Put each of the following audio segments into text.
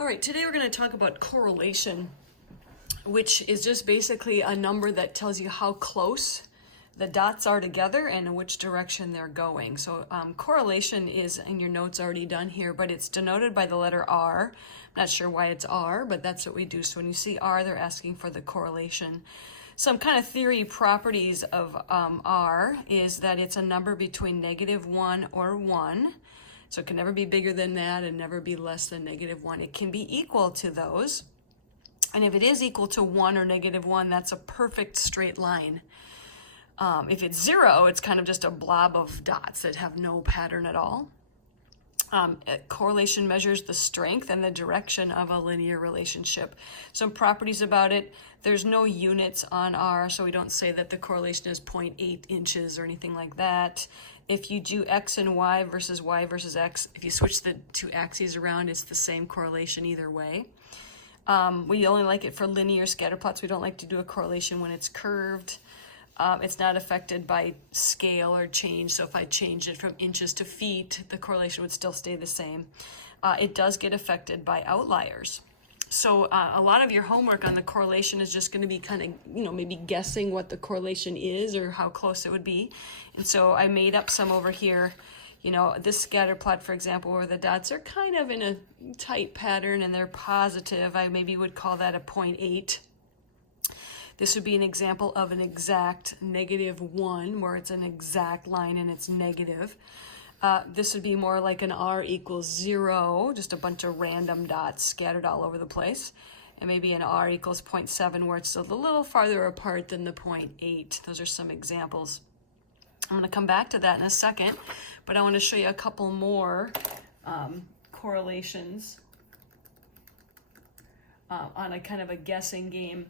All right, today we're going to talk about correlation, which is just basically a number that tells you how close the dots are together and in which direction they're going. So correlation is in your notes already done here, but it's denoted by the letter R. I'm not sure why it's R, but that's what we do. So when you see R, they're asking for the correlation. Some kind of theory properties of R is that it's a number between -1 or 1. So it can never be bigger than that and never be less than -1. It can be equal to those. And if it is equal to 1 or -1, that's a perfect straight line. If it's 0, it's kind of just a blob of dots that have no pattern at all. Correlation measures the strength and the direction of a linear relationship. Some properties about it: there's no units on R, so we don't say that the correlation is 0.8 inches or anything like that. If you do X and Y versus X, if you switch the two axes around, it's the same correlation either way. We only like it for linear scatter plots. We don't like to do a correlation when it's curved. It's not affected by scale or change, so if I changed it from inches to feet, the correlation would still stay the same. It does get affected by outliers. So a lot of your homework on the correlation is just going to be kind of, maybe guessing what the correlation is or how close it would be. And so I made up some over here. This scatter plot, for example, where the dots are kind of in a tight pattern and they're positive, I maybe would call that a 0.8. This would be an example of an exact -1, where it's an exact line and it's negative. This would be more like an R equals 0, just a bunch of random dots scattered all over the place. And maybe an R equals 0.7, where it's a little farther apart than the 0.8. Those are some examples. I'm going to come back to that in a second, but I want to show you a couple more correlations on a kind of a guessing game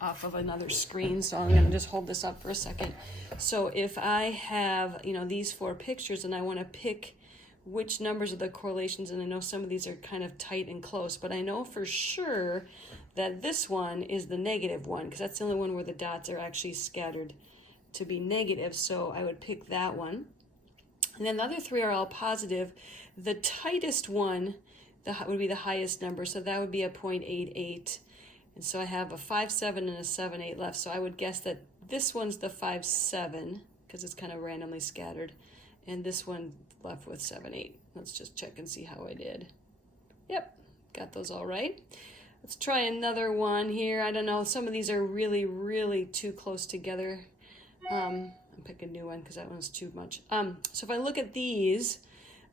off of another screen. So I'm going to just hold this up for a second. So if I have, these 4 pictures and I want to pick which numbers are the correlations, and I know some of these are kind of tight and close, but I know for sure that this one is the -1, because that's the only one where the dots are actually scattered to be negative. So I would pick that one. And then the other 3 are all positive. The tightest one would be the highest number, so that would be a 0.88. And so I have a 5.7 and a 7.8 left. So I would guess that this one's the 5.7 because it's kind of randomly scattered. And this one left with 7.8. Let's just check and see how I did. Yep, got those all right. Let's try another one here. I don't know, some of these are really, really too close together. I'll pick a new one because that one's too much. So if I look at these,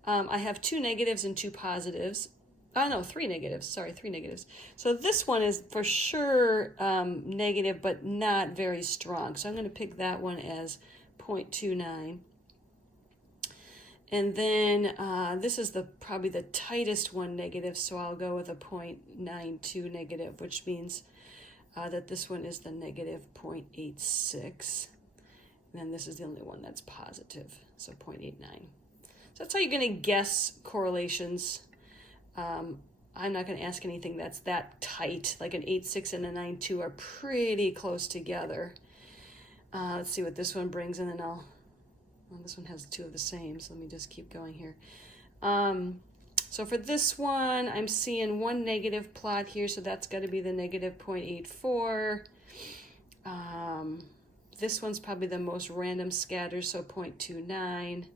I have 2 negatives and 2 positives. Oh no, 3 negatives, sorry, 3 negatives. So this one is for sure negative, but not very strong. So I'm going to pick that one as 0.29. And then this is probably the tightest one negative, so I'll go with a 0.92 negative, which means that this one is the -0.86. And then this is the only one that's positive, so 0.89. So that's how you're going to guess correlations. I'm not going to ask anything that's that tight, like an 8.6 and a 9.2 are pretty close together. Let's see what this one brings, and then this one has 2 of the same, so let me just keep going here. So for this one, I'm seeing 1 negative plot here, so that's got to be the -0.84. This one's probably the most random scatter, so 0.29.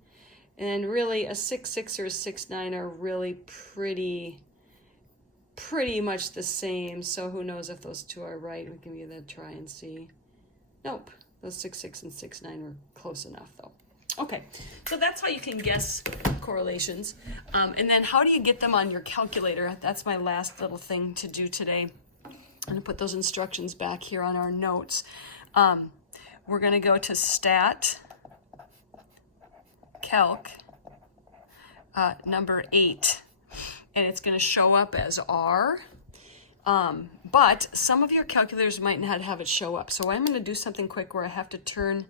And really a 6.6 or a 6.9 are really pretty much the same. So who knows if those 2 are right. We can give that a try and see. Nope, those 6.6 and 6.9 are close enough though. Okay, so that's how you can guess correlations. And then how do you get them on your calculator? That's my last little thing to do today. I'm gonna put those instructions back here on our notes. We're gonna go to Stat Calc number 8, and it's going to show up as R, but some of your calculators might not have it show up. So I'm going to do something quick where I have to turn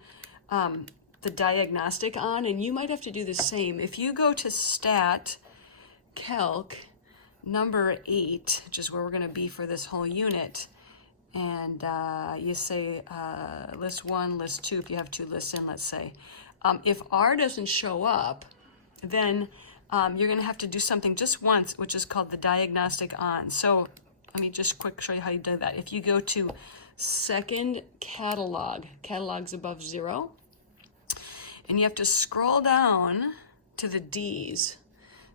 the diagnostic on, and you might have to do the same. If you go to Stat Calc number 8, which is where we're going to be for this whole unit, and you say list 1, list 2, if you have 2 lists in, let's say. If R doesn't show up, then you're going to have to do something just once, which is called the diagnostic on. So let me just quick show you how you do that. If you go to second catalog, catalog's above 0, and you have to scroll down to the D's.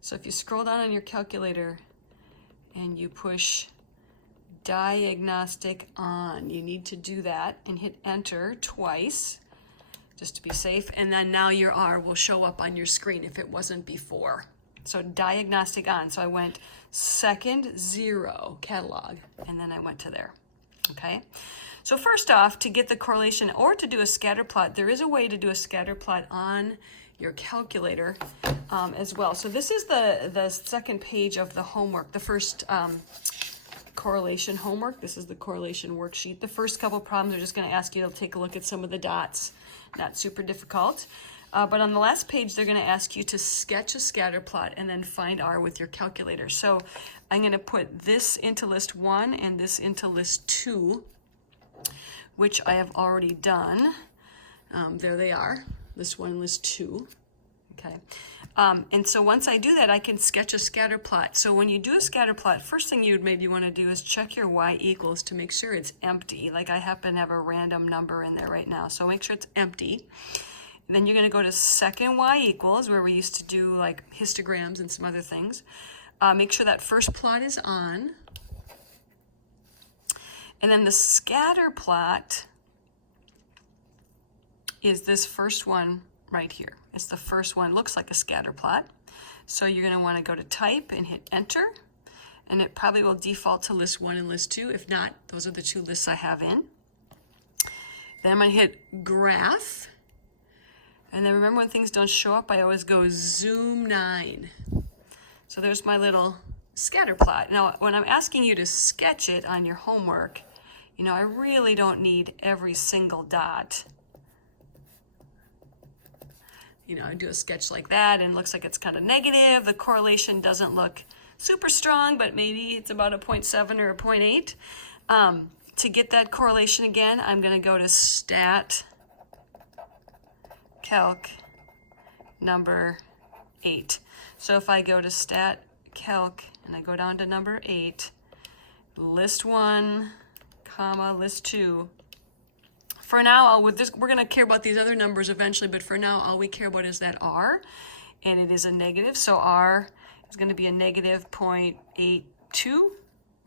So if you scroll down on your calculator and you push diagnostic on, you need to do that and hit enter twice just to be safe, and then now your R will show up on your screen if it wasn't before. So diagnostic on. So I went second 0 catalog, and then I went to there. Okay, so first off, to get the correlation or to do a scatter plot, there is a way to do a scatter plot on your calculator as well. So this is the second page of the homework, the first correlation homework. This is the correlation worksheet. The first couple problems are just going to ask you to take a look at some of the dots. Not super difficult. But on the last page, they're going to ask you to sketch a scatter plot and then find R with your calculator. So I'm going to put this into list 1 and this into list 2, which I have already done. There they are, list 1 and list 2. Okay. And so once I do that, I can sketch a scatter plot. So when you do a scatter plot, first thing you would maybe want to do is check your y equals to make sure it's empty. Like I happen to have a random number in there right now, so make sure it's empty. And then you're going to go to second y equals, where we used to do like histograms and some other things. Make sure that first plot is on. And then the scatter plot is this first one right here. It's the first one. Looks like a scatter plot. So you're going to want to go to type and hit enter. And it probably will default to list 1 and list 2. If not, those are the 2 lists I have in. Then I'm going to hit graph. And then remember, when things don't show up, I always go zoom 9. So there's my little scatter plot. Now, when I'm asking you to sketch it on your homework, you know, I really don't need every single dot. You know, I do a sketch like that and it looks like it's kind of negative. The correlation doesn't look super strong, but maybe it's about a 0.7 or a 0.8. To get that correlation again, I'm going to go to stat calc number 8. So if I go to stat calc and I go down to number 8, list 1, comma, list 2. For now, with this, we're going to care about these other numbers eventually, but for now, all we care about is that R, and it is a negative. So R is going to be a negative 0.82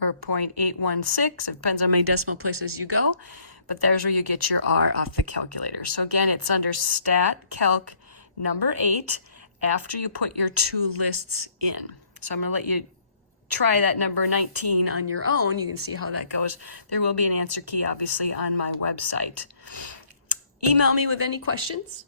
or 0.816. It depends on how many decimal places you go, but there's where you get your R off the calculator. So again, it's under stat calc number 8 after you put your 2 lists in. So I'm going to let you try that number 19 on your own. You can see how that goes. There will be an answer key, obviously, on my website. Email me with any questions.